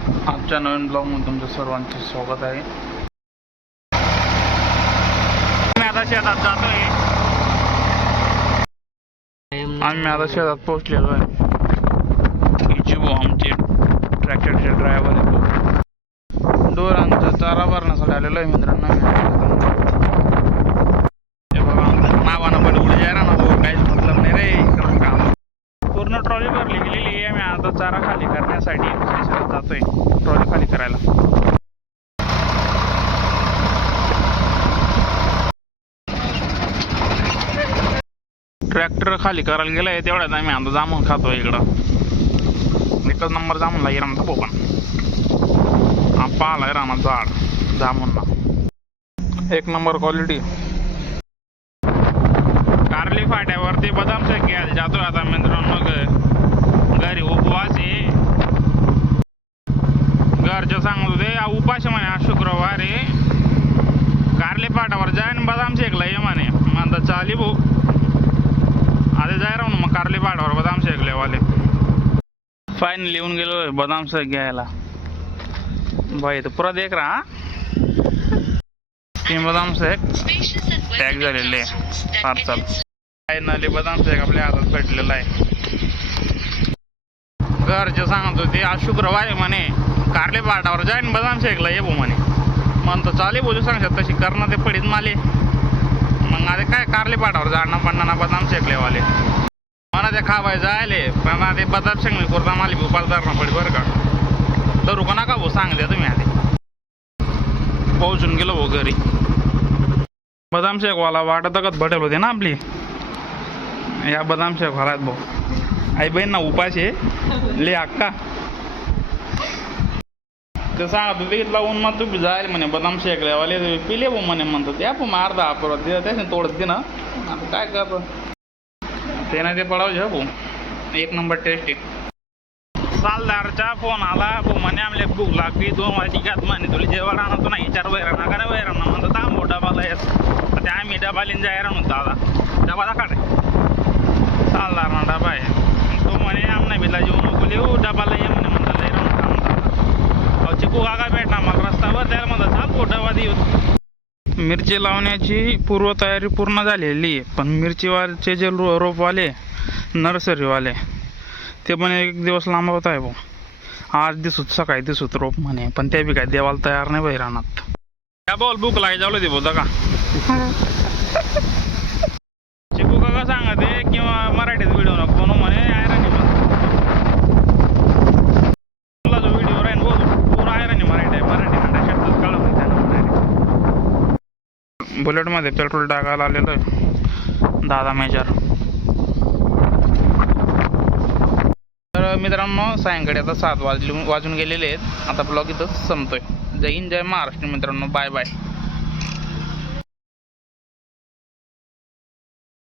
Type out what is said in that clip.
आजच्या नवीन ब्लॉगमध्ये तुमचं सर्वांचे स्वागत आहे. मी आता शेतात जातोय. आम्ही आता शेतात पोहोचलेलो आहे. इचिबो आमचे ट्रॅक्टरचे ड्रायव्हर आहे. डोरांचा चारा भरण्यासाठी आलेलो आहे मित्रांनो. हे बघा नावानं पण उडे जायला ना भाऊ, काहीच मतलब नाही रे. इकडं काम पूर्ण ट्रॉली भरली गेलेली आहे. मी आता चारा खाली करण्यासाठी शेतात जातोय ट्रॉली खाली करायला. ट्रॅक्टर खाली करायला गेलाय तेवढ्यात आम्ही आता जामून खातोय. इकडं एकच नंबर जामून लागेल आमचा पोपण. आप्पा आलाय रानात झाड जामूनला, एक नंबर क्वालिटी. कारली फाट्यावरती बदाम शेक घ्यायला जातोय आता मित्रांनो. घरी उपवास आहे. घरचे सांगत होते उपास म्हणे आज शुक्रवार आहे. कारली फाट्यावर जाय आणि बदाम शेकला ये म्हणे. म्हणता चाली भाऊ आधी जाय राहून मग कारली फाट्यावर बदाम शेकले वाले. फायनली येऊन गेलो बदाम शेक घ्यायला. भाई तो पुरा देख रहा. तीन बदाम शेक टॅग झालेले पार्सल. फायनली बदाम शेक आपल्या हातात भेटलेला आहे. घरचे सांगत होते आज शुक्रवार आहे म्हणे. कारले पाटावर जाईन बदाम शेकला ये भाऊ म्हणे. म्हणतो चाले बोलू सांगतात तशी करणं ते पडीत माले. मग आता काय कारले पाटावर जाणं पडणं बदाम शेकलेवाले मला ते खावाय जायले. पण ते बदाम शेकले करता माले उपास धरणं पडी बरं का. धरू का नका भाऊ सांग द्या तुम्ही. आधी पोहोचून गेलो भाऊ घरी. बदाम शेकवाला वाटत भटेल होते ना आपली. या बदाम शेकवाला आहेत भाऊ. आई बहीण ना उपास आहे ले अक्का. ते सांगत होते लावून मग तुम्ही जायला म्हणे बदाम शेकल्यावाले पिले भाऊ म्हणे. म्हणतो त्या पण अर्धा अपरात त्याने तोडत दे ना. आता काय करतो ते नाही ते पडावं भाऊ. एक नंबर टेस्टी. सालदारचा फोन आला भाऊ म्हणे आमले भूक लागली 2 वाजता म्हणे तुला जेवण आणतो ना. विचार वैरा ना का वैरा ना म्हणतो थांबो डबाला येत. ते आम्ही डबा लिन जायला म्हणतो दादा डबा दाखा सालदार ना डबा आहे. तो म्हणे आमना बिला जेवू नको लिहू डबाला ये म्हणे. म्हणता लई राहून थांबता चिकू काका भेटला मग रस्त्यावर त्याला म्हणतात चाल को डबा देऊ. मिरची लावण्याची पूर्वतयारी पूर्ण झालेली आहे. पण मिरचीवाले जे रोपवाले नर्सरीवाले ते पण एक दिवस लांबवत आहे भाऊ. आज दिसूत सकाळी दिसूत रोप म्हणे. पण ते बी काय देवाला तयार नाही बाई रानात. त्या बोल भूक लागाय जावलं ते बोलता का चिकू काका सांगते किंवा मराठीत व्हिडिओ नको बनवू म्हणे. आयराणी जो व्हिडिओ राहील बोल पूर्ण आयराणी मराठी आहे. मराठी म्हणता शब्दच कळत नाही त्यांना. बुलेटमध्ये पेट्रोल टाकायला आलेलो आहे दादा मेजर. तर मित्रांनो सायंकाळी आता 7 वाजून गेलेले आहेत. आता ब्लॉग इथंच संपतोय. जय हिंद जय महाराष्ट्र मित्रांनो. Bye bye.